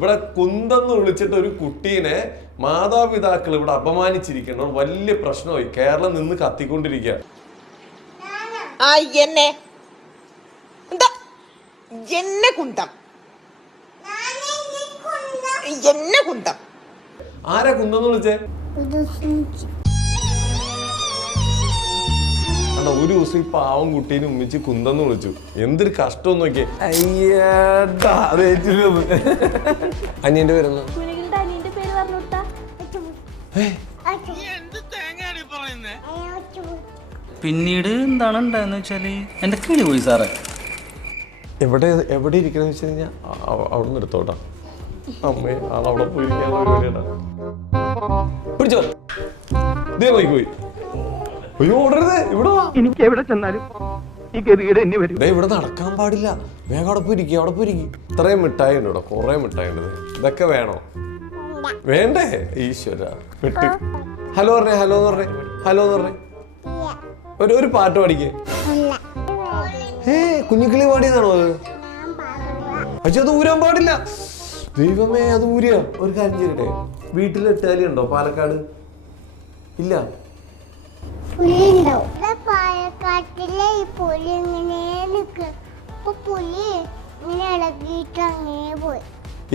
ഇവിടെ കുന്തെന്ന് വിളിച്ചിട്ട് ഒരു കുട്ടീനെ മാതാപിതാക്കൾ ഇവിടെ അപമാനിച്ചിരിക്കണം. വലിയ പ്രശ്നമായി. കേരളം നിന്ന് കത്തിക്കൊണ്ടിരിക്കുക. ആരാ കുന്തെന്ന് വിളിച്ചേ? ഒരു ദിവസം ഈ പാവം കുട്ടീനെ ഉമ്മിച്ച് കുന്തെന്ന് വിളിച്ചു. എന്തൊരു കഷ്ടം നോക്കിയേ. അയ്യേട്ടാ അത് അനിയന്റെ പേരെന്ന് പിന്നീട് എന്താണ് ഉണ്ടായെന്ന് വെച്ചാല് എന്റെ കിളി പോയി സാറേ. എവിടെ എവിടെ ഇരിക്കണ വെച്ച് കഴിഞ്ഞാൽ അവിടെ നിന്ന് എടുത്തോട്ടാ. അമ്മേ ആളവിടെ പോയിരിക്കാ. പിടിച്ചോ ദേ പോയി. അയ്യോ ഓടരുത്, ഇവിടെ വാ. എനിക്ക് എവിടെ ചെന്നാലും ഈ ഗതികേട് എന്നെ വരും. ഇവിടെ നടക്കാൻ പാടില്ല. വേഗം അവിടെ പോയിരിക്കും, അവിടെ പോയിരിക്കും. ഇത്രയും മിഠായി ഉണ്ട് ഇവിടെ, കുറെ മിഠായി ഉണ്ട്. ഇതൊക്കെ വേണോ? വേണ്ടേ? ഈശ്വര വിട്ട്. ഹലോ പറഞ്ഞേ, ഹലോ എന്ന് പറഞ്ഞേ, ഹലോ എന്ന് പറഞ്ഞേ. ഒരു പാട്ട് പാടിക്കേ. കുഞ്ഞിക്കിളി പാടിയതാണോ അത്? പക്ഷെ അത് ഊരാൻ പാടില്ല. ദൈവമേ, അത് ഊരിയ. ഒരു കാര്യം ചെയ്യട്ടെ, വീട്ടിൽ ഇട്ടാലി ഉണ്ടോ പാലക്കാട്? ഇല്ല.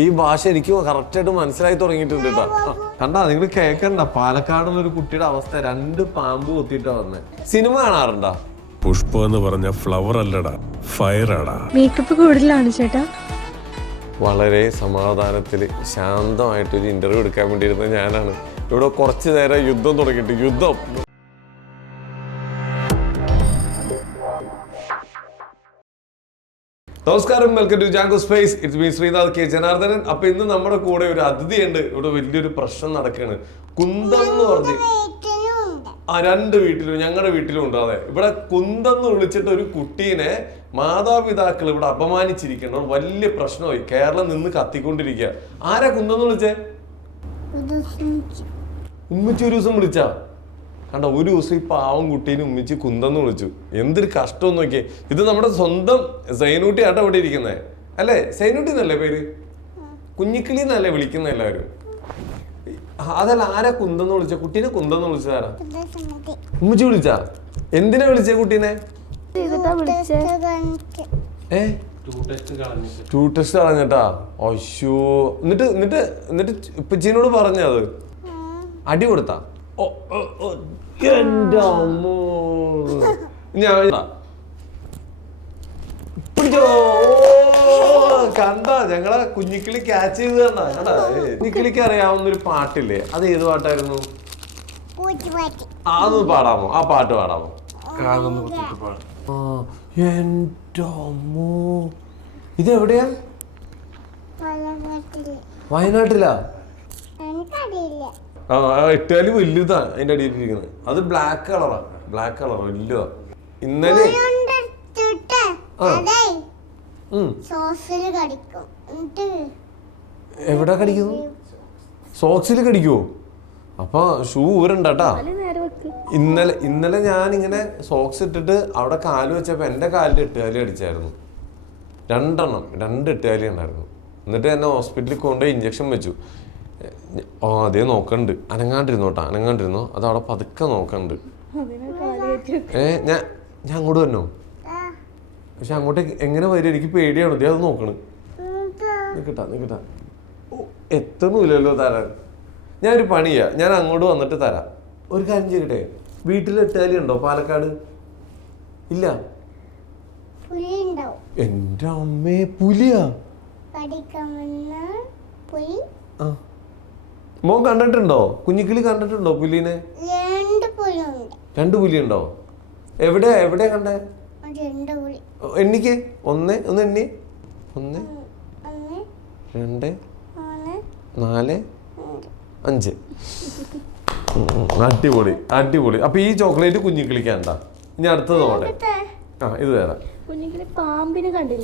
ഈ ഭാഷ എനിക്ക് കറക്റ്റ് ആയിട്ട് മനസ്സിലായി തുടങ്ങിയിട്ടുണ്ട് കേട്ടോ. കണ്ടാ, നിങ്ങൾ കേക്കണ്ട. പാലക്കാടുള്ള ഒരു കുട്ടിയുടെ അവസ്ഥ. 2 പാമ്പ് കൊത്തിയിട്ടാ വന്നേ. സിനിമ കാണാറുണ്ടാ? പുഷ്പ എന്ന് പറഞ്ഞ ഫ്ലവർ അല്ലടാ, ഫയർ ആടാ. മേക്കപ്പ് കൂടുതലാണ് ചേട്ടാ. വളരെ സമാധാനത്തില് ശാന്തമായിട്ടൊരു ഇന്റർവ്യൂ എടുക്കാൻ വേണ്ടിയിരുന്ന ഞാനാണ് ഇവിടെ കുറച്ചു നേരം യുദ്ധം തുടങ്ങിയിട്ട്. യുദ്ധം. നമസ്കാരം, welcome to Django Space. It's me Sreenath K Janardhanan. അപ്പൊ ഇന്ന് നമ്മുടെ കൂടെ ഒരു അതിഥിയുണ്ട്. ഇവിടെ വലിയൊരു പ്രശ്നം നടക്കുകയാണ്. കുന്തെന്ന് പറഞ്ഞ് 2 വീട്ടിലും ഞങ്ങളുടെ വീട്ടിലും ഉണ്ട്. അതെ, ഇവിടെ കുന്തെന്ന് വിളിച്ചിട്ട് ഒരു കുട്ടീനെ മാതാപിതാക്കൾ ഇവിടെ അപമാനിച്ചിരിക്കണം. വലിയ പ്രശ്നമായി. കേരളം നിന്ന് കത്തിക്കൊണ്ടിരിക്കുക. ആരാ കുന്തെന്ന് വിളിച്ചേ? ഉമ്മിച്ച് ഒരു ദിവസം വിളിച്ചാ? കണ്ട, ഒരു ദിവസം ഈ പാവം കുട്ടീനെ ഉമ്മിച്ച് കുന്തെന്ന് വിളിച്ചു. എന്തൊരു കഷ്ടം നോക്കിയേ. ഇത് നമ്മുടെ സ്വന്തം സൈനൂട്ടി ആട്ടോ ഇവിടെ ഇരിക്കുന്നേ അല്ലേ? സൈനൂട്ടി എന്നല്ലേ പേര്? കുഞ്ഞിക്കിളി എന്നല്ലേ വിളിക്കുന്ന എല്ലാവരും? അതല്ല, ആരാ കുന്തെന്ന് വിളിച്ച കുട്ടീനെ? കുന്തെന്ന് വിളിച്ചതാരാ? ഉമ്മിച്ച് വിളിച്ചാ? എന്തിനാ വിളിച്ചേ കുട്ടീനെ? ടൂ ടെസ്റ്റ് കളഞ്ഞിട്ടാ? അയ്യോ. എന്നിട്ട് ഇപ്പച്ചീനോട് പറഞ്ഞത് അടി കൊടുത്താ? എന്റെ അമ്മോ. ഞാൻ കണ്ടാ, ഞങ്ങളെ കുഞ്ഞിക്കിളി ക്യാച്ച് ചെയ്ത് കണ്ടാ. കുഞ്ഞിക്കിളിക്ക് അറിയാവുന്ന ഒരു പാട്ടില്ലേ? അത് ഏത് പാട്ടായിരുന്നു? അതൊന്ന് പാടാമോ? ആ പാട്ട് പാടാമോ? എന്റെ അമ്മോ. ഇതെവിടെയാ? വയനാട്ടിലാ? ഇട്ടാലി വലുതാ അതിന്റെ അടിയിലിരിക്കുന്നത്. അത് ബ്ലാക്ക് കളറാ. ബ്ലാക്ക് കളർ വലുതാ. ഇന്നലെ എവിടെ കടിക്കുന്നു? സോക്സിൽ കടിക്കുവോ? അപ്പൊ ഷൂ ഊരണ്ടാ. ഇന്നലെ ഞാനിങ്ങനെ സോക്സ് ഇട്ടിട്ട് അവിടെ കാല് വെച്ചപ്പോ എന്റെ കാലിൽ ഇട്ടുകാലി അടിച്ചായിരുന്നു. 2 ഇട്ടുകാലി ഉണ്ടായിരുന്നു. എന്നിട്ട് എന്നെ ഹോസ്പിറ്റലിൽ കൊണ്ടുപോയി ഇഞ്ചക്ഷൻ വെച്ചു. അതേ നോക്കണ്ട്. അനങ്ങാണ്ടിരുന്നോ. അത് അവിടെ പതുക്കെ നോക്കണ്ട്. ഞാൻ അങ്ങോട്ട് വരണോ? പക്ഷെ അങ്ങോട്ട് എങ്ങനെ വരും? എനിക്ക് പേടിയാണ്. അത് നോക്കണ്. നിക്കട്ടാ. എത്തണില്ലല്ലോ തരാൻ. ഞാനൊരു പണിയാ, ഞാൻ അങ്ങോട്ട് വന്നിട്ട് തരാം. ഒരു കാര്യം ചെയ്യട്ടെ, വീട്ടിൽ ഇട്ടാലി ഉണ്ടോ പാലക്കാട്? ഇല്ല. എന്റെ അമ്മേ, പുലിയാ? മോൻ കണ്ടിട്ടുണ്ടോ? കുഞ്ഞിക്കിളി കണ്ടിട്ടുണ്ടോ പുലിനെ? 2 പുലി ഉണ്ടോ? എവിടെയാ കണ്ടേ? എണ്ണിക്ക്. 1 എണ്ണി. 1 2 4 5. അടിപൊളി. അപ്പൊ ഈ ചോക്ലേറ്റ് കുഞ്ഞിക്കിളിക്കാണ്ട. ഇനി അടുത്തത് നോട്ടെ. ഇത് തരാം.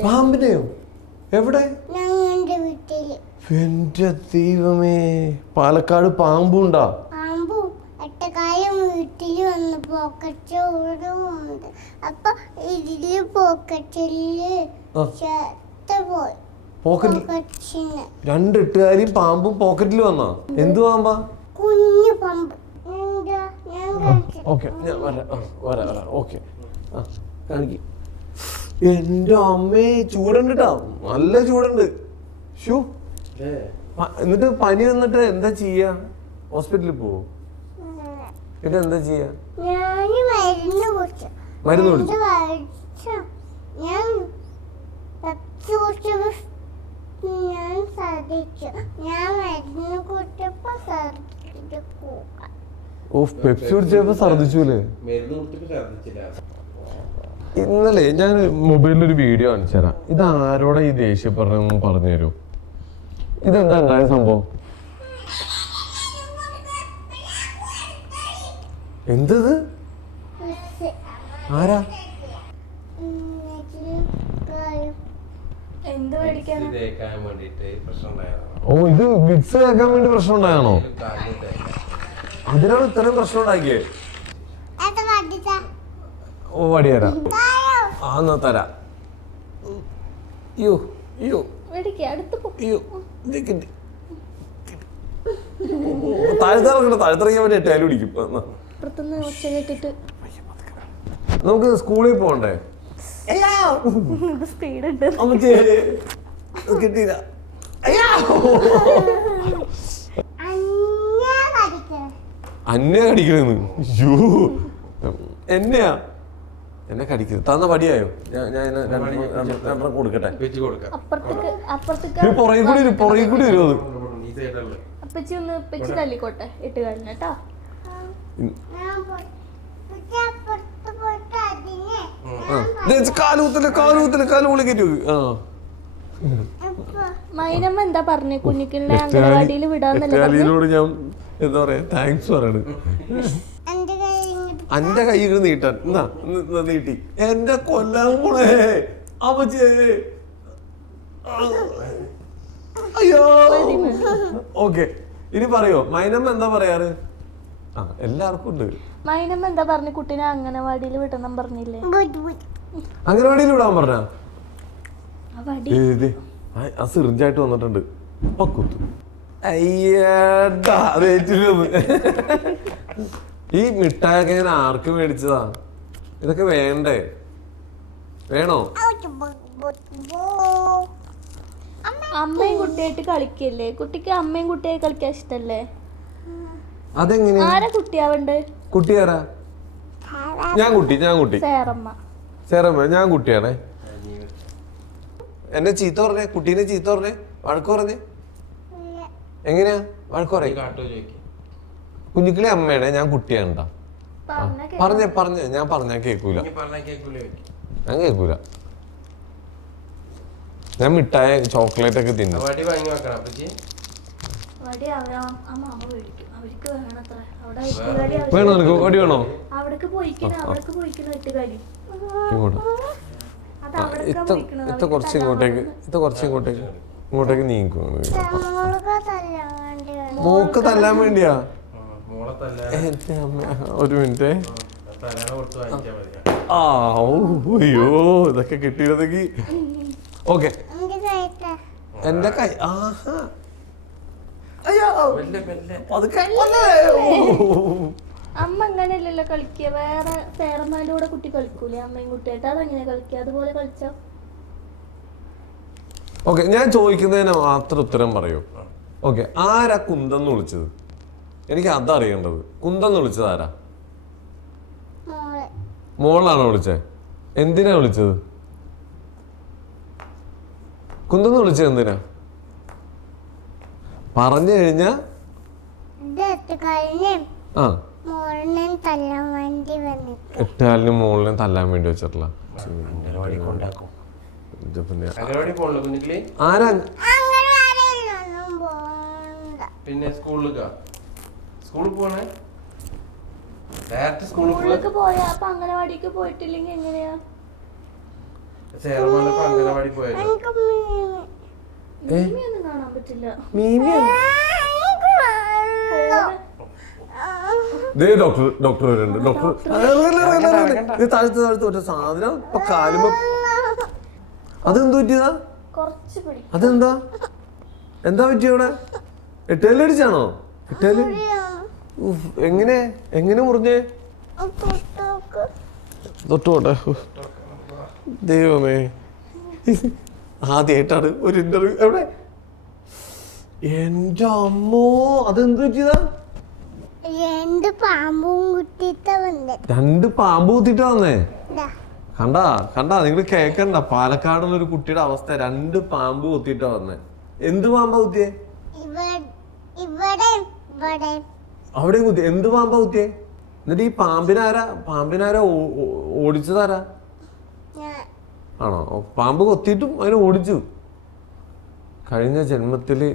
പാമ്പിനെയോ? എവിടെ? എന്റെ ദൈവമേ, പാലക്കാട് പാമ്പുണ്ടാ? പോക്കറ്റിൽ 2 എട്ടുകാലിയും പാമ്പും പോക്കറ്റിൽ വന്നാ? എന്ത് പാമ്പാ? കുഞ്ഞു പാമ്പ്. ഓക്കെ ഞാൻ വരാം. ഓക്കെ കാണിക്ക്. എന്റെ അമ്മേ, ചൂടുണ്ട് കേട്ടോ, നല്ല ചൂടുണ്ട്. ഷൂ എന്നിട്ട് പനി വന്നിട്ട് എന്താ ചെയ്യാ? ഹോസ്പിറ്റലിൽ പോവോ? പിന്നെ എന്താ ചെയ്യാ? മരുന്ന് കുടിച്ചു. പെപ്സി കുടിച്ചപ്പോ ഛർദിച്ചൂലേ? ഇന്നലെ ഞാൻ മൊബൈലിലൊരു വീഡിയോ കാണിച്ചു തരാം. ഇത് ആരോടാ ഈ ദേഷ്യപ്പെടുന്ന പറഞ്ഞു തരൂ. ഇതെന്താ ഉണ്ടായ സംഭവം? എന്തത്? ആരാ? ഓ, ഇത് വിക്സ് കേൾക്കാൻ വേണ്ടി പ്രശ്നം ഉണ്ടായാണോ? അതിനാണ് ഇത്രയും പ്രശ്നം ഉണ്ടാക്കിയേ? ഓ, വടി തരാം. എന്നാ തരാം. അയ്യോ അയ്യോ അയ്യോ, താഴ്ത്തിറങ്ങിയാൻ വേണ്ടി എട്ടായാലും പിടിക്കും. നമുക്ക് സ്കൂളിൽ പോകണ്ടേ? കിട്ടിയില്ല. അന്നെ കടിക്കണെന്ന്? അയ്യോ, എന്നെയാ? എന്നെ കടിക്കരുത്. തന്ന പടിയായോ? ഞാൻ രണ്ടെണ്ണം കൊടുക്കട്ടെ. പുറകെ കൂടി വരുമോ? കാലുകൂടി കയറ്റി. എന്താ പറഞ്ഞു കുഞ്ഞിക്കിളിനെ അംഗനവാടിയിൽ വിടാന്നോട് ഞാൻ എന്താ പറയാ, താങ്ക്സ് പറയണ്. അന്റെ കൈ നീട്ടാൻ നീട്ടി. എന്റെ കൊല്ലാൻ പോണേ അമ്മച്ചേ. അയ്യോ. ഓക്കെ, ഇനി പറയോ മൈനമ്മ എന്താ പറയാറ്? എല്ലാവർക്കും ഉണ്ട്. മൈനമ്മ എന്താ പറഞ്ഞു കുട്ടീനെ അംഗനവാടിയിൽ വിടണം പറഞ്ഞില്ലേ? അംഗനവാടിയിൽ വിടാൻ പറഞ്ഞ സിറിഞ്ചായിട്ട് വന്നിട്ടുണ്ട്. പക്കുത്തു. അയ്യേട്ടാ, ഈ മിഠായൊക്കെ ഞാൻ ആർക്ക് മേടിച്ചതാ? ഇതൊക്കെ വേണ്ടേ? വേണോ? അമ്മയും കുട്ടിയായിട്ട് കളിക്കല്ലേ? കുട്ടിക്ക് അമ്മയും കുട്ടിയായി കളിക്കാൻ ഇഷ്ടല്ലേ? അതെങ്ങനെ? ആരാ കുട്ടിയാവണ്ട്? കുട്ടിയാരാ? ഞാൻ കുട്ടി. സേറമ്മ, ഞാൻ കുട്ടിയാണേ. എന്നെ ചീത്ത പറഞ്ഞേ, കുട്ടീനെ ചീത്ത പറഞ്ഞേ, വഴക്ക് പറഞ്ഞേ. എങ്ങനെയാ വഴക്ക് പറയും? കുഞ്ഞിക്കിളി അമ്മയാണ്, ഞാൻ കുട്ടിയാണ്. പറഞ്ഞേ ഞാൻ പറഞ്ഞാ കേക്കൂല. ഞാൻ മിഠായ ചോക്ലേറ്റ് ഒക്കെ തിന്നു. വേണോ നിനക്ക്? വടി വേണോ? ഇത്ത കുറച്ച് ഇങ്ങോട്ടേക്ക് നീക്കും. മോക്ക് തല്ലാൻ വേണ്ടിയാ? ഒരു മിനിറ്റ്. അയ്യോ, ഇതൊക്കെ കിട്ടിയിരുന്നെങ്കിൽ. ഓക്കെ, എന്റെ കൈ. ആഹാ, അമ്മ അങ്ങനെയല്ലല്ലോ കളിക്കുക. വേറെ പേരന്മാരുടെ കൂടെ കുട്ടി കളിക്കൂലേ അമ്മയും കുട്ടിയായിട്ട്? അതെങ്ങനെ കളിക്കുക? അതുപോലെ കളിച്ചോ. ഓക്കെ, ഞാൻ ചോദിക്കുന്നതിന് മാത്രം ഉത്തരം പറയൂ. ഓക്കെ, ആരാ കുന്തെന്ന് വിളിച്ചത്? എനിക്ക് അതറിയേണ്ടത്. കുന്തെന്ന് വിളിച്ചത് ആരാ? മോളാണോ വിളിച്ചത്? എന്തിനാ വിളിച്ചത്? കുന്തെന്ന് വിളിച്ചത് എന്തിനാ പറഞ്ഞു കഴിഞ്ഞാ? എട്ടുകാലിനും മോളിനെയും തല്ലാൻ വേണ്ടി വെച്ചിട്ടില്ല. ആരാ? പിന്നെ സ്കൂളിൽ പോണേ പോയാ അപ്പൊ അംഗനവാടിക്ക് പോയിട്ടില്ലെങ്കിൽ എങ്ങനെയാ? അംഗനവാടി പോയാലും കാണാൻ പറ്റില്ല. ഡോക്ടർ വരുന്നുണ്ട്. ഡോക്ടർ താഴ്ത്ത് ഒരു സാധനം ഇപ്പൊ കാലുമ്പോ. അതെന്തു പറ്റിയതാ? കുറച്ച് പിടിക്കും. അതെന്താ എന്താ പറ്റിയോടെ? എട്ടേലടിച്ചാണോ? എട്ടേല് എങ്ങനെ എങ്ങനെ മുറിഞ്ഞേ? തൊട്ടോട്ടെ. ദൈവമേ, ആദ്യമായിട്ടാണ് ഒരു ഇന്റർവ്യൂ. എവിടെ എന്റെ അമ്മോ, അതെന്ത് പറ്റിയതാ? രണ്ട് പാമ്പും കുത്തിട്ടാ വന്നേ. കണ്ടാ നിങ്ങൾ കേക്കണ്ട, പാലക്കാടുള്ള ഒരു കുട്ടിയുടെ അവസ്ഥ. 2 പാമ്പ് കുത്തിട്ടാ വന്നേ. എന്ത് പാമ്പാ കുത്തിയേ? അവിടെ കുത്തി. എന്ത് പാമ്പാ കുത്തിയേ? എന്നിട്ട് ഈ പാമ്പിനാരാ ഓടിച്ചതാരാ? ആണോ? പാമ്പ് കൊത്തിയിട്ടും അതിനെ ഓടിച്ചു. കഴിഞ്ഞ ജന്മത്തില്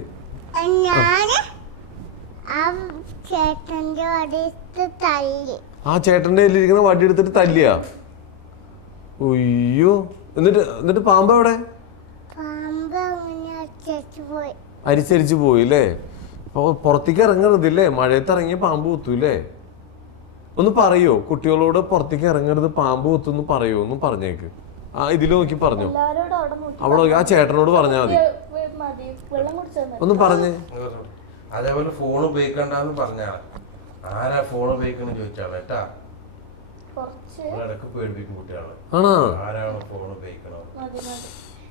ആ ചേട്ടന്റെ കയ്യിലിരിക്കുന്ന വടി എടുത്തിട്ട് തല്ലിയാ? അയ്യോ. എന്നിട്ട് പാമ്പ് എവിടെ? അരിച്ചരിച്ചു പോയില്ലേ? അപ്പൊ പുറത്തേക്ക് ഇറങ്ങരുതില്ലേ? മഴയത്ത് ഇറങ്ങിയ പാമ്പ് കുത്തൂല്ലേ? ഒന്ന് പറയോ കുട്ടികളോട്, പുറത്തേക്ക് ഇറങ്ങരുത് പാമ്പ് കുത്തുന്ന് പറയോ? ഒന്ന് പറഞ്ഞേക്ക്. ആ ഇതിൽ നോക്കി പറഞ്ഞു. അവിടെ ആ ചേട്ടനോട് പറഞ്ഞാ മതി. ഒന്ന് പറഞ്ഞേ. അതേപോലെ ഫോൺ ഉപയോഗിക്കണ്ടെന്ന് പറഞ്ഞാ. ആരാ ഫോൺ ഉപയോഗിക്കുന്ന ചോദിച്ചാണ് കേട്ടാ. ഇടക്ക് പേടിപ്പിക്കും കുട്ടികളെ. ആണോ? ആരാണ് ഫോൺ ഉപയോഗിക്കണത്?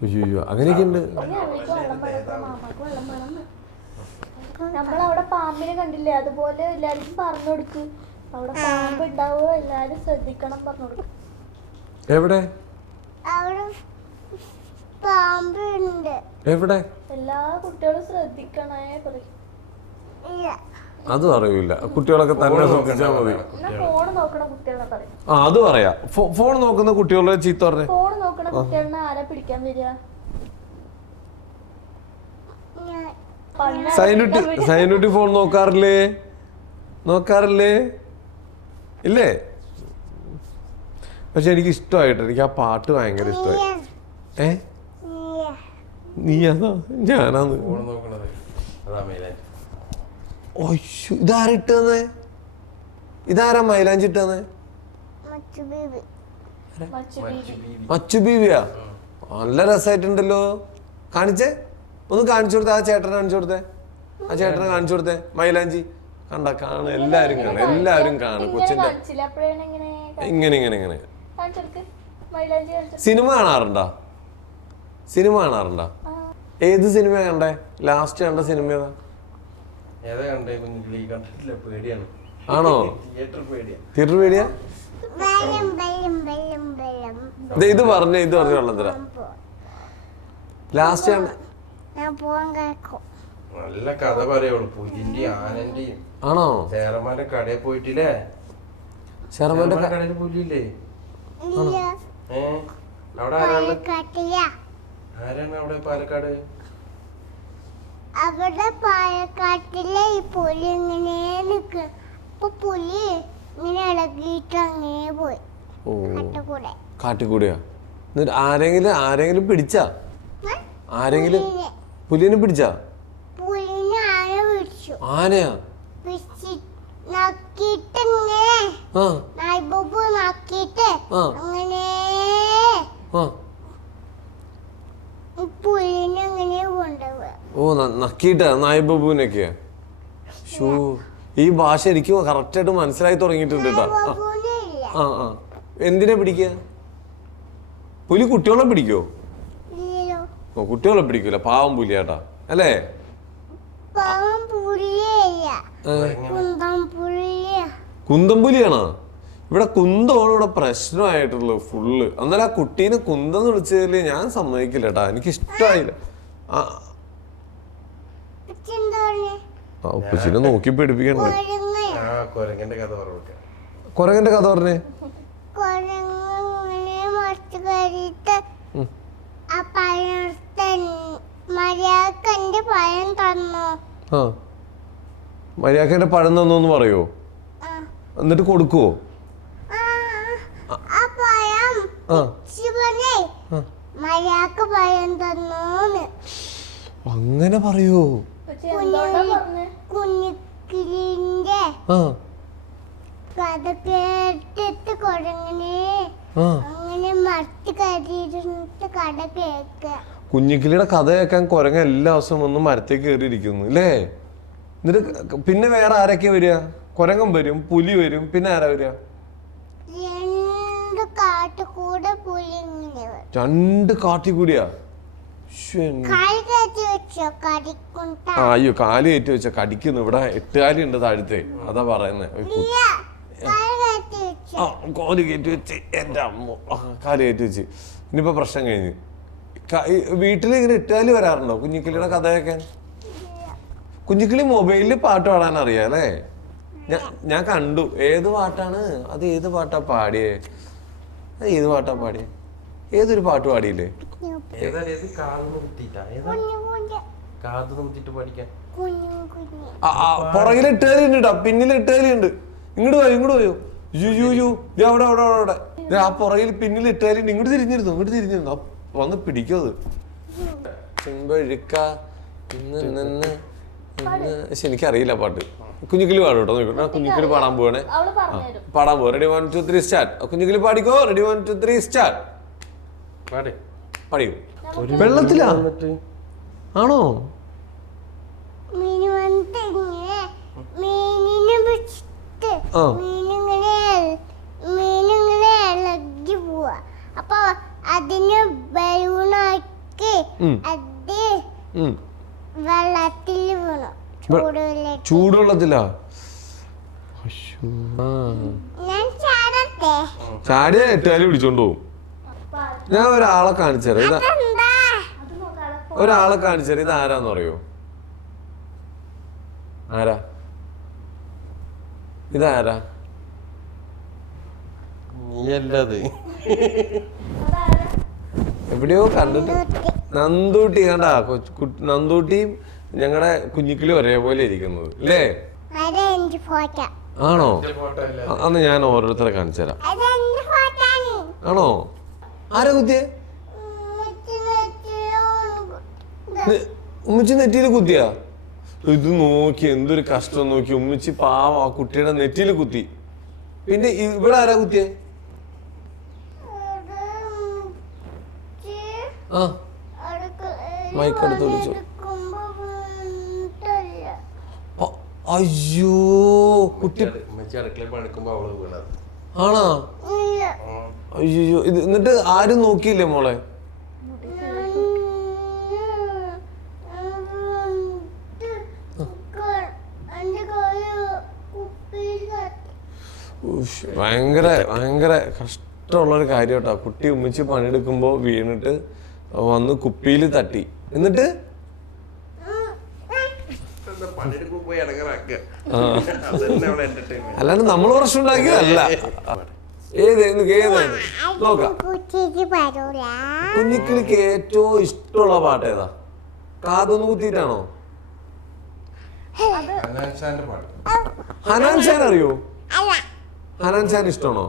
അയ്യോ, അങ്ങനെയൊക്കെ ഉണ്ട്. നമ്മളവിടെ പാമ്പിനെ കണ്ടില്ലേ, അതുപോലെ എല്ലാവർക്കും പറഞ്ഞു കൊടുക്ക്. അവിടെ പാമ്പ് ഉണ്ടാവുക, എല്ലാരും ശ്രദ്ധിക്കണം പറഞ്ഞു കൊടുക്കും. എവിടെ എവിടെ? എല്ലാ കുട്ടികളും ശ്രദ്ധിക്കണേ പറയും. അതും അറിയില്ല. കുട്ടികളൊക്കെ തന്നെ ശ്രദ്ധിച്ചാൽ മതി. ഫോൺ നോക്കണ കുട്ടികളെ പറയും. ആ അത് പറയാ. ഫോൺ നോക്കുന്ന കുട്ടികളുടെ ചീത്ത പറഞ്ഞേ. ഫോൺ നോക്കണ കുട്ടികളെ ആരാ പിടിക്കാൻ വരിക? സൈനുട്ടി ഫോൺ നോക്കാറില്ലേ? ഇല്ലേ? പക്ഷെ എനിക്ക് ഇഷ്ടമായിട്ട്, എനിക്ക് ആ പാട്ട് ഭയങ്കര ഇഷ്ടമായി. നീയാണോ? ഞാനാന്ന്. ഫോൺ നോക്കണത് അതാ മൈലാഞ്ചി. ഇതാരാ ഇട്ടന്നെ? ഇതാരാ മൈലാഞ്ചി ഇട്ടന്നെ? മച്ചു ബീവിയാ? നല്ല രസമായിട്ടുണ്ടല്ലോ. കാണിച്ചേ, ഒന്ന് കാണിച്ചു കൊടുത്തേ. ആ ചേട്ടനെ കാണിച്ചു കൊടുത്തേ. മൈലാഞ്ചി കാണും. എല്ലാരും കാണും. കൊച്ചിന്റെ ഇങ്ങനെ. സിനിമ കാണാറുണ്ടോ? ഏത് സിനിമ കണ്ടേ? ലാസ്റ്റ് കണ്ട സിനിമ ഏതാ? ആണോ? തിയേറ്റർ പേടിയാ? ഇത് പറഞ്ഞു വെള്ളത്തില ലാസ്റ്റ് നല്ല കഥ പറയുള്ളൂ. പുലിന്റെയും ആനന്റെയും. ആണോ? ചേരന്മാരുടെ കടയിൽ പോയിട്ടില്ലേ? ചേരന്മാരുടെ കടയിൽ പുലിയില്ലേ? അവിടെ ആരാണ് അവിടെ പാലക്കാട്? അവിടെ പാലക്കാട്ടിലെ ഈ പുലി ഇങ്ങനെ നിൽക്കും. അപ്പൊ പുലി ഇങ്ങനെ ഇളകിയിട്ട് അങ്ങനെ പോയി കാട്ടിക്കൂടിയാ? എന്നിട്ട് ആരെങ്കിലും പിടിച്ചാ? പുലിനെ പിടിച്ചാ? പുലിനെ ആന പിടിച്ചു. ആനയാ? നക്കിട്ട് ഇങ്ങനെ നായ്ബബു നക്കിട്ട് അങ്ങനെ പുലിനെ അങ്ങനെ കൊണ്ടുപോവാ. ഓ, നക്കിട്ടാ നായ്ബബുവിനൊക്കെയാ? ഷൂ, ഈ ഭാഷ എനിക്ക് കറക്റ്റ് ആയിട്ട് മനസ്സിലായി തുടങ്ങിയിട്ടുണ്ട് കേട്ടോ. എന്തിനാ പിടിക്കുക? പുലി കുട്ടികളെ പിടിക്കോ? കുട്ടികളെ പിടിക്കൂല, പാവം പുലിയാട്ടാ അല്ലേ? കുന്തംപുലിയാണോ? ഇവിടെ കുന്തമാണ് ഇവിടെ പ്രശ്നമായിട്ടുള്ളത് ഫുള്ള്. എന്നാലും ആ കുട്ടീനെ കുന്തം എന്ന് വിളിച്ചതിൽ ഞാൻ സമ്മതിക്കില്ല കേട്ടാ. എനിക്ക് ഇഷ്ടമായില്ല. ഉപ്പച്ചിനെ നോക്കി പേടിപ്പിക്കണ്ടേ? കൊരങ്ങന്റെ കഥ പറഞ്ഞേ. മര്യാദന്റെ പഴം തന്നോന്ന് പറയോ? എന്നിട്ട് കൊടുക്കുവോ? അങ്ങനെ പറയോ? കുഞ്ഞിക്കിളിന്റെ കഥ കേട്ടിട്ട് കൊരങ്ങനെ അങ്ങനെ മറത്ത് കയറിയിരുന്നിട്ട് കഥ കേൾക്ക. കുഞ്ഞിക്കിളിയുടെ കഥ കേൾക്കാൻ കുരങ്ങ എല്ലാ ദിവസവും വന്ന് മരത്തേക്ക് കയറിയിരിക്കുന്നു അല്ലേ? എന്നിട്ട് പിന്നെ വേറെ ആരൊക്കെ വരിക? കുരങ്ങൻ വരും, പുലി വരും, പിന്നെ ആരാ വരിക? രണ്ട് കാട്ടി കൂടിയാ? അയ്യോ, കാല് കയറ്റി വെച്ച കടിക്കുന്നു. ഇവിടെ 8 കാലി ഉണ്ട് താഴത്തെ, അതാ പറയുന്നേ. കാല് കയറ്റി വെച്ച് എന്റെ അമ്മ, കാല് കയറ്റി വെച്ച്. ഇനിയിപ്പോ പ്രശ്നം കഴിഞ്ഞ്. വീട്ടിൽ ഇങ്ങനെ 8 കാലി വരാറുണ്ടോ കുഞ്ഞിക്കിളിയുടെ കഥയൊക്കെ? കുഞ്ഞിക്കിളി മൊബൈലിൽ പാട്ട് പാടാൻ അറിയാം അല്ലേ? ഞാൻ കണ്ടു. ഏത് പാട്ടാണ് അത്? ഏത് പാട്ടാ പാടിയേ? ഏത് പാട്ടാ പാടിയേ? ഏതൊരു പാട്ട് പാടിയില്ലേ? പുറകിൽ 8 കാലി ഉണ്ട്, പിന്നിൽ 8 കാലി ഉണ്ട്. ഇങ്ങോട്ട് പോയോ യു അവിടെ അവിടെ അവിടെ. ആ പുറകിൽ പിന്നിൽ 8 കാലി ഉണ്ട്. ഇങ്ങോട്ട് തിരിഞ്ഞിരുന്നു വന്ന് പിടിക്കും അത്. ചെമ്പഴുക്ക എനിക്കറിയില്ല പാട്ട്. കുഞ്ഞിക്കിളി പാടും കേട്ടോ. കുഞ്ഞിക്കിളി പാടാൻ പോവാണേ. പാടാൻ പോവാ. Ready 1 2 3 start. കുഞ്ഞിക്കിളി പാടിക്കോ. Ready 1 2 3 start. പാടിയോ? വെള്ളത്തിലാ ആണോ? അപ്പൊ അതിന് ബലൂണാക്കി വെള്ളത്തിൽ വീണു. ചൂടുവെള്ളത്തിലാ? ചാടിയ 8 കാലി പിടിച്ചോണ്ട് പോവും. ഞാൻ ഒരാളെ കാണിച്ചേരാം. ഇത് ആരാന്ന് പറയോ? ആരാ ഇതാരാ? എവിടെയോ കണ്ടിട്ട്. നന്ദൂട്ടി കണ്ടാ? നന്ദൂട്ടിയും ഞങ്ങളുടെ കുഞ്ഞിക്കിളി ഒരേപോലെ ഇരിക്കുന്നത് അല്ലേ? ആണോ? അന്ന് ഞാൻ ഓരോരുത്തരെ കാണിച്ചു തരാം. ആണോ? ആരാ കുത്തിയേ? ഉമ്മച്ചി നെറ്റിയിൽ കുത്തിയാ? ഇത് നോക്കി, എന്തൊരു കഷ്ടം നോക്കി. ഉമ്മച്ചി പാവം ആ കുട്ടിയുടെ നെറ്റിയിൽ കുത്തി. പിന്നെ ഇവിടെ ആരാ കുത്തിയേ? ആ മൈക്കടുത്ത് വിളിച്ചു. അയ്യോ, കുട്ടി ആണോ? അയ്യോ, ഇത് എന്നിട്ട് ആരും നോക്കിയില്ലേ മോളെ? ഭയങ്കര ഭയങ്കര കഷ്ടമുള്ളൊരു കാര്യം കേട്ടോ. കുട്ടി ഉമ്മിച്ച് പണിയെടുക്കുമ്പോ വീണിട്ട് വന്ന് കുപ്പിയിൽ തട്ടി. എന്നിട്ട് അല്ലാണ്ട് നമ്മൾ പ്രശ്നം ഉണ്ടാക്കിയതല്ല. ഏതാണ് നോക്കാം. കുഞ്ഞിക്കിളിക്ക് ഏറ്റവും ഇഷ്ടമുള്ള പാട്ട് ഏതാ? കാതൊന്ന് കുത്തിയിട്ടാണോ? ഹനാൻ ഷാൻ അറിയോ? ഹനാൻ ഷാൻ ഇഷ്ടമാണോ?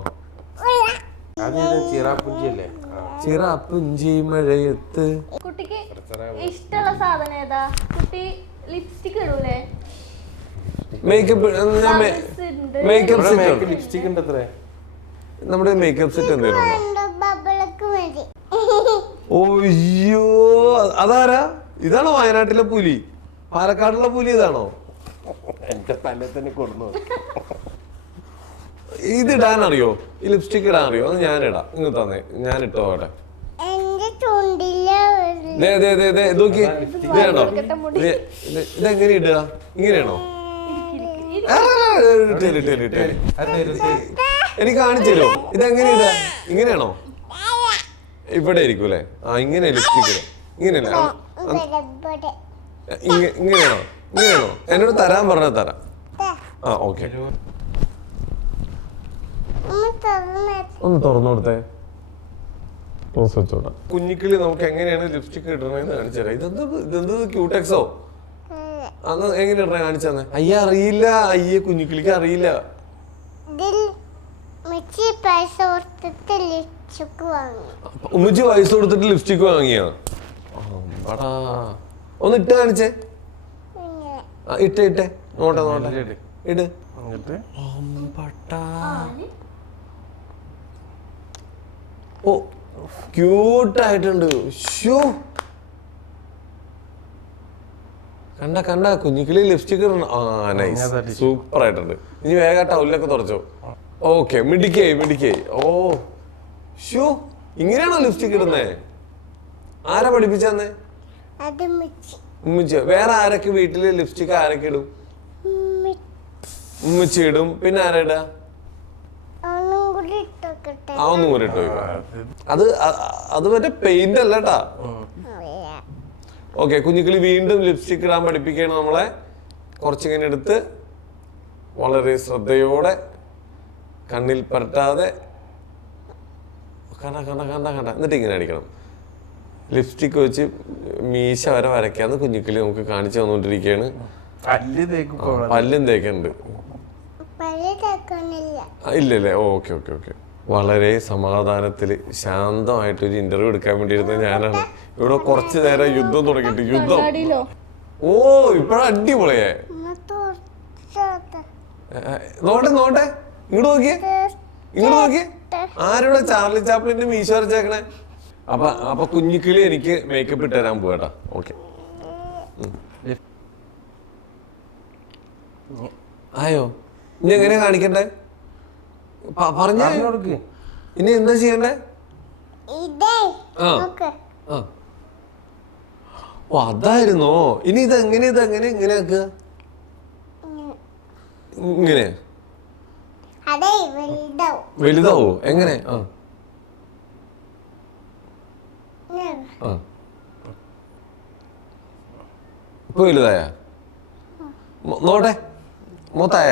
ചിറാപ്പുഞ്ചി മഴയത്ത്. കുട്ടിക്ക് ഇഷ്ടമുള്ള സാധനം ഏതാ? കുട്ടി ലിപ്സ്റ്റിക് ഇടൂലേ? Makeup set. ലിപ്സ്റ്റിക് ഉണ്ട് അത്രേ. നമ്മുടെ മേക്കപ്പ് സെറ്റ് എന്തെങ്കിലും ഓയ്യോ, അതാരാ? ഇതാണോ വയനാട്ടിലെ പുലി? പാലക്കാടുള്ള പുലി ഇതാണോ? എന്റെ തലേ തന്നെ കൊടുന്നു. ഇത് ഇടാൻ അറിയോ? ഈ ലിപ്സ്റ്റിക് ഇടാൻ അറിയോ? അത് ഞാനിടാം. ഇങ്ങ് തന്നെ ഞാൻ ഇട്ടോ അവിടെ. നോക്കി ഇതാണോ? ഇതെങ്ങനെ ഇടുക? ഇങ്ങനെയാണോ? എനിക്ക് കാണിച്ചു തരുമോ? ഇതെങ്ങനെ ഇടുക? ഇങ്ങനെയാണോ? ഇവിടെ ആയിരിക്കും അല്ലേ? ആ ഇങ്ങനെ ലിപ്സ്റ്റിക് ഇങ്ങനെയല്ലേ? ഇങ്ങനെയാണോ? ഇങ്ങനെയാണോ? എന്നോട് തരാൻ പറഞ്ഞാൽ തരാം. ആ ഓക്കെ. ഒന്ന് തുറന്നു കൊടുത്തേ. കുഞ്ഞിക്കിളി നമുക്ക് എങ്ങനെയാണ് ലിപ്സ്റ്റിക് ഇടണമെന്ന് കാണിച്ചു തരാം. ഇതെന്ത് ക്യൂടെക്സോ? അന്ന് എങ്ങനെ ഇടണേ കാണിച്ചു തന്നെ. അയ്യ അറിയില്ല. അയ്യേ കുഞ്ഞിക്കിളിക്ക് അറിയില്ല. ഉമ്മച്ചി പൈസ കൊടുത്തിട്ട് ലിപ്സ്റ്റിക് വാങ്ങിയാ? ഒന്ന് ഇട്ട് കാണിച്ചേ. ഇട്ടേ നോട്ടെ ഇട്. ഓ ക്യൂട്ടായിട്ടുണ്ട്. ഷോ കണ്ട കണ്ട കുഞ്ഞിക്കിളി ലിപ്സ്റ്റിക് ഇടണം. ആ നൈസ്, സൂപ്പർ ആയിട്ടുണ്ട്. ഇനി വേഗം ടൗലിലൊക്കെ തുടച്ചോ. ഓക്കെ, മിടിക്കായി. ഓ ഷോ, ഇങ്ങനെയാണോ ലിപ്സ്റ്റിക് ഇടുന്നേ? ആരാ പഠിപ്പിച്ചെന്നേ? അത് മിച്ചി ഉമ്മച്ചി. വേറെ ആരൊക്കെ വീട്ടില് ലിപ്സ്റ്റിക് ആരൊക്കെ ഇടും? ഉമ്മച്ചി ഇടും. പിന്നെ ആരാ ഇടാ? ഒന്നും കൂടി ഇട്ടോക്കട്ടെ. ആ ഒന്നും കൂടി ഇട്ടോ. അത് മറ്റേ പെയിന്റ് അല്ലട്ടാ. ഓക്കെ, കുഞ്ഞിക്കിളി വീണ്ടും ലിപ്സ്റ്റിക് ഇടാൻ പഠിപ്പിക്കുകയാണ് നമ്മളെ. കുറച്ചിങ്ങനെ എടുത്ത് വളരെ ശ്രദ്ധയോടെ, കണ്ണിൽ പരട്ടാതെ, കണ്ട എന്നിട്ട് ഇങ്ങനെ അടിക്കണം. ലിപ്സ്റ്റിക് വെച്ച് മീശ വരെ വരയ്ക്കാന്ന് കുഞ്ഞിക്കിളി നമുക്ക് കാണിച്ചു തന്നുകൊണ്ടിരിക്കുകയാണ്. പല്ലും തേക്കുന്നുണ്ട്. ഇല്ലല്ലേ? ഓക്കെ. വളരെ സമാധാനത്തില് ശാന്തമായിട്ടൊരു ഇന്റർവ്യൂ എടുക്കാൻ വേണ്ടിയിരുന്ന ഞാനാണ്. ഇവിടെ കുറച്ചു നേരം യുദ്ധം തുടങ്ങിയിട്ട്. യുദ്ധം. ഓ, ഇപ്പഴാ അടിപൊളിയേ. നോട്ടെ ഇങ്ങോട്ട് നോക്കിയേ. ആരുടെ ചാർലി ചാപ്ലിന്റെ മീശ വരച്ചേക്കണേ? അപ്പൊ കുഞ്ഞിക്കിളി എനിക്ക് മേക്കപ്പ് ഇട്ട് തരാൻ പോകട്ടാ. ഓക്കെ, ആയോ? ഇനി എങ്ങനെയാ കാണിക്കണ്ടേ? പറഞ്ഞ ഇനി എന്താ ചെയ്യണ്ടേ? ഓ അതായിരുന്നോ? ഇനി ഇതെങ്ങനെ ആക്കുക? ഇങ്ങനെ വലുതാവോ? എങ്ങനെ? ഇപ്പൊ വലുതായ? നോട്ടെ, മൂത്തായ?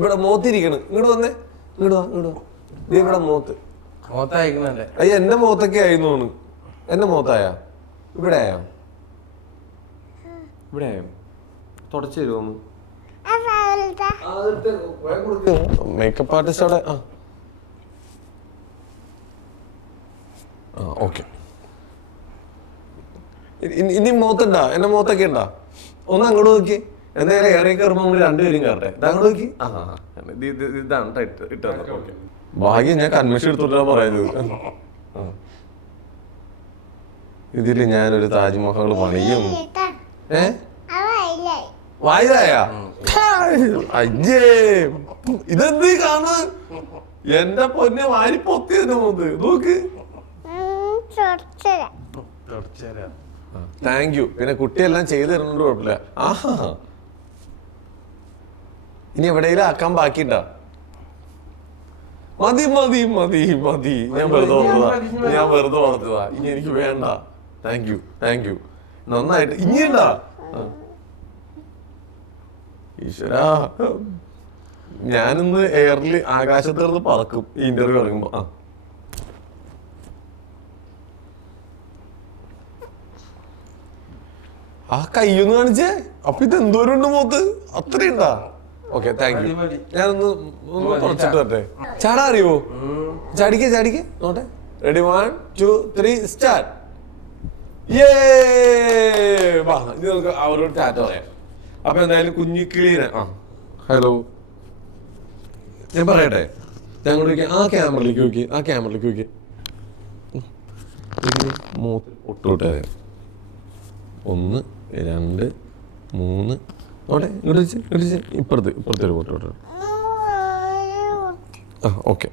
ഇവിടെ മോത്തിരിക്കണം. ഇങ്ങോട്ട് വന്നേ. ഇവിടെ മോത്ത്. അയ്യ, എന്റെ മോത്തൊക്കെ ആയിരുന്നു. എന്റെ മോത്തായ? ഇവിടെ ആയോ? തുടച്ചു തരുമോ? മേക്കപ്പ് ആർട്ടിസ്റ്റ് അവിടെ. ഓക്കെ. ഇനി മോത്തുണ്ടാ? എന്റെ മോത്തൊക്കെ ഉണ്ടാ? ഒന്ന് അങ്ങോട്ട് നോക്കി. എന്തായാലും ഏറെ കയറുമ്പോ നമ്മള് രണ്ടുപേരും കയറട്ടെ. അങ്ങോട്ട് നോക്കി. ഇതാണ് ഇട്ട്. ഭാഗ്യം, ഞാൻ കൺവെൻഷൻ എടുത്തോട്ടാ പറയുന്നത്. ഇതില് ഞാനൊരു താജ്മഹൽ പണിയും. വായിലായ? അയ്യേ, ഇതെന്ത് കാണുന്നത്? എന്റെ പൊന്നെ, വാരി പൊത്തിയതിന്റെ മുമ്പ് നോക്ക്. Thank you. പിന്നെ കുട്ടിയെല്ലാം ചെയ്തു തരുന്നുണ്ട്, കുഴപ്പമില്ല. ആഹാ, ഇനി എവിടെയെങ്കിലും ആക്കാൻ ബാക്കിണ്ടാ? മതി. ഞാൻ വെറുതെ ഓർത്തതാ. ഇനി എനിക്ക് വേണ്ട. Thank you. നന്നായിട്ട്. ഇനിയുണ്ടാ? ഈശ്വരാ, ഞാനിന്ന് എയറിൽ ആകാശത്തേർന്ന് പറക്കും ഈ ഇന്റർവ്യൂ ഇറങ്ങുമ്പോ. ആ കയ്യൊന്ന് കാണിച്ചേ. അപ്പൊ ഇത് എന്തോരം ഉണ്ട് മോത്ത്? അത്രയുണ്ടാ? Okay, thank you. ഞാനൊന്ന് തുറച്ചിട്ട് വരട്ടെ. ചാടാ അറിയോ? ചാടിക്കേ. നോട്ടെ. Ready, 1 2 3 start. ഇനി നമുക്ക് അവരോട് ടാറ്റ പറയാം. അപ്പൊ എന്തായാലും കുഞ്ഞിക്കിളീനെ. ഹലോ, ഞാൻ പറയട്ടെ? ഞങ്ങളൊക്കെ ആ ക്യാമറയിലേക്ക് നോക്കി. മൂത്ത് പൊട്ടോട്ടെ. 1 2 3. നോട്ടെ, ഇങ്ങോട്ട് ഇപ്പുറത്തൊരു പൊട്ടോട്ടെ. ഓക്കെ.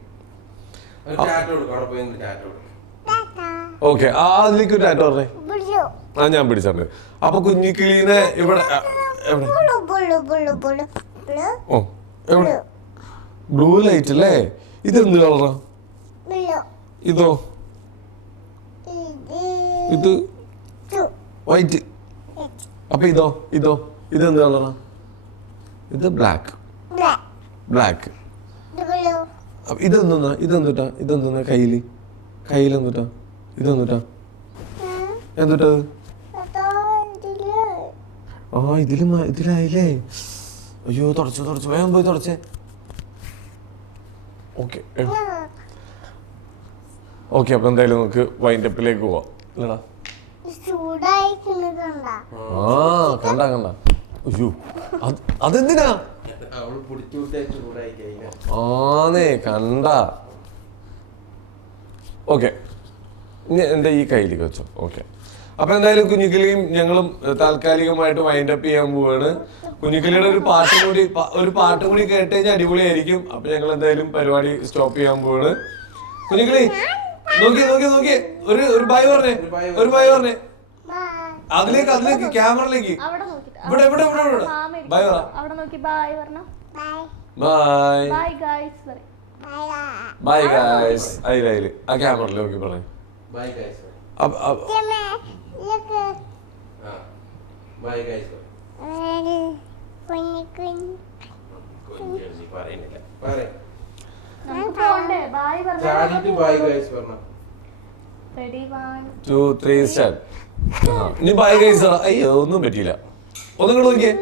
അതിലേക്ക് ഒരു ടാറ്റ പറഞ്ഞേ. ഞാൻ പിടിച്ചോണ്ട്. അപ്പൊ കുഞ്ഞിക്കിളീനെ ഇവിടെ ബ്ലൂ ലൈറ്റ് അല്ലേ? ഇതെന്ത് കളറാ? ഇതോ? ഇത് വൈറ്റ്. അപ്പൊ ഇതെന്ത് കളറാ? ഇത് ബ്ലാക്ക്. ഇതെന്താ കയ്യിലെന്തുട്ടാ? എന്തുട്ടത്? ഇതിലായില്ലേ? അയ്യോ, തുടച്ചു. വേഗം പോയി തുടച്ചേ. ഓക്കെ. അപ്പൊ എന്തായാലും നമുക്ക് വൈൻഡപ്പിലേക്ക് പോവാം. ഇല്ലടാ? കണ്ട. അയ്യോ, അതെന്തിനാ? ആന്നേ, കണ്ട. ഓക്കെ, എന്റെ ഈ കയ്യിലേക്ക് വെച്ചോ. ഓക്കെ, അപ്പൊ എന്തായാലും കുഞ്ഞിക്കിളിയും ഞങ്ങളും താൽക്കാലികമായിട്ട് വൈൻഡ് അപ്പ് ചെയ്യാൻ പോവാണ്. കുഞ്ഞിക്കിളിയുടെ ഒരു പാട്ടും കൂടി കേട്ട് കഴിഞ്ഞാൽ അടിപൊളിയായിരിക്കും. അപ്പൊ ഞങ്ങൾ എന്തായാലും പരിപാടി സ്റ്റോപ്പ് ചെയ്യാൻ പോവാണ്. കുഞ്ഞിക്കിളി നോക്കിയേ ഒരു ബൈ പറഞ്ഞേ, ഒരു ബൈ പറഞ്ഞേ. അതിലേക്ക് ക്യാമറയിലേക്ക് അവിടെ നോക്കിട്ട് ഇവിടെ ബൈ പറ. അവിടെ നോക്കി ബൈ പറഞ്ഞ. ബൈ ബൈ ഗൈസ് പറ. Bye guys. അതില് ആ ക്യാമറയിൽ നോക്കി പറഞ്ഞേ. Bye guys. Bye guys. പറയുന്നില്ല, പറയ്. നമുക്ക് പോണ്ടേ? ബൈ ചാടിയിട്ട് ബൈ ഗൈസ് പറഞ്ഞു. Ready 1 2 3 start. ഇനി ബൈ ഗൈസ്. അയ്യോ ഒന്നും പറ്റിയില്ല. ഒന്നും കൂടെ നോക്കിയേ.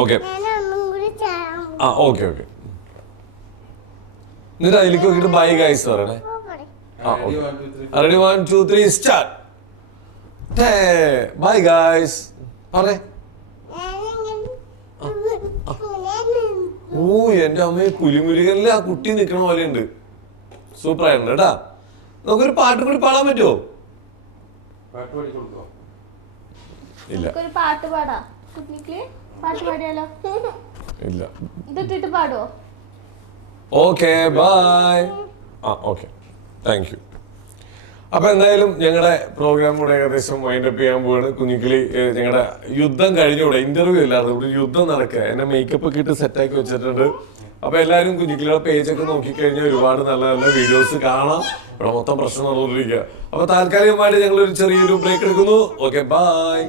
ഓക്കെ ആ ഓക്കെ. എന്നിട്ട് അതിലേക്ക് നോക്കിയിട്ട് ബൈ ഗൈസ് പറയണേ. Ready 1 2 3 start. ബൈ ഗൈസ് പറഞ്ഞേ. ഓ എന്റെ അമ്മയെ പുലിമുരുകനില് ആ കുട്ടി നിക്കണ പോലെ ഉണ്ട്. സൂപ്പർ ആയിട്ടുണ്ട് കേട്ടാ. നമുക്കൊരു പാട്ടും കൂടി പാടാൻ പറ്റുമോ? പാട്ട് പഠിച്ചു കൊടുക്കോ? ഇല്ല ഒരു പാട്ട് പാടാ. കുട്ടിക്ക് പാട്ട് പാടിയാലോ? ഇല്ല. ഇതിട്ടിട്ട് പാടുവോ? Okay bye. ആ ഓക്കെ, താങ്ക് യു. അപ്പൊ എന്തായാലും ഞങ്ങളുടെ പ്രോഗ്രാം കൂടെ ഏകദേശം വൈൻഡ് അപ്പ് ചെയ്യാൻ പോവാണ്. കുഞ്ഞിക്കിളി ഞങ്ങളുടെ യുദ്ധം കഴിഞ്ഞൂടെ, ഇന്റർവ്യൂ ഇല്ലാതെ ഇവിടെ യുദ്ധം നടക്കുക. എന്നെ മേക്കപ്പ് ഒക്കെ ഇട്ട് സെറ്റാക്കി വെച്ചിട്ടുണ്ട്. അപ്പൊ എല്ലാവരും കുഞ്ഞിക്കിളിയുടെ പേജൊക്കെ നോക്കിക്കഴിഞ്ഞാൽ ഒരുപാട് നല്ല നല്ല വീഡിയോസ് കാണാം. ഇവിടെ മൊത്തം പ്രശ്നം നടന്നുകൊണ്ടിരിക്കുക. അപ്പൊ താൽക്കാലികമായിട്ട് ഞങ്ങൾ ഒരു ചെറിയൊരു ബ്രേക്ക് എടുക്കുന്നു. Okay bye.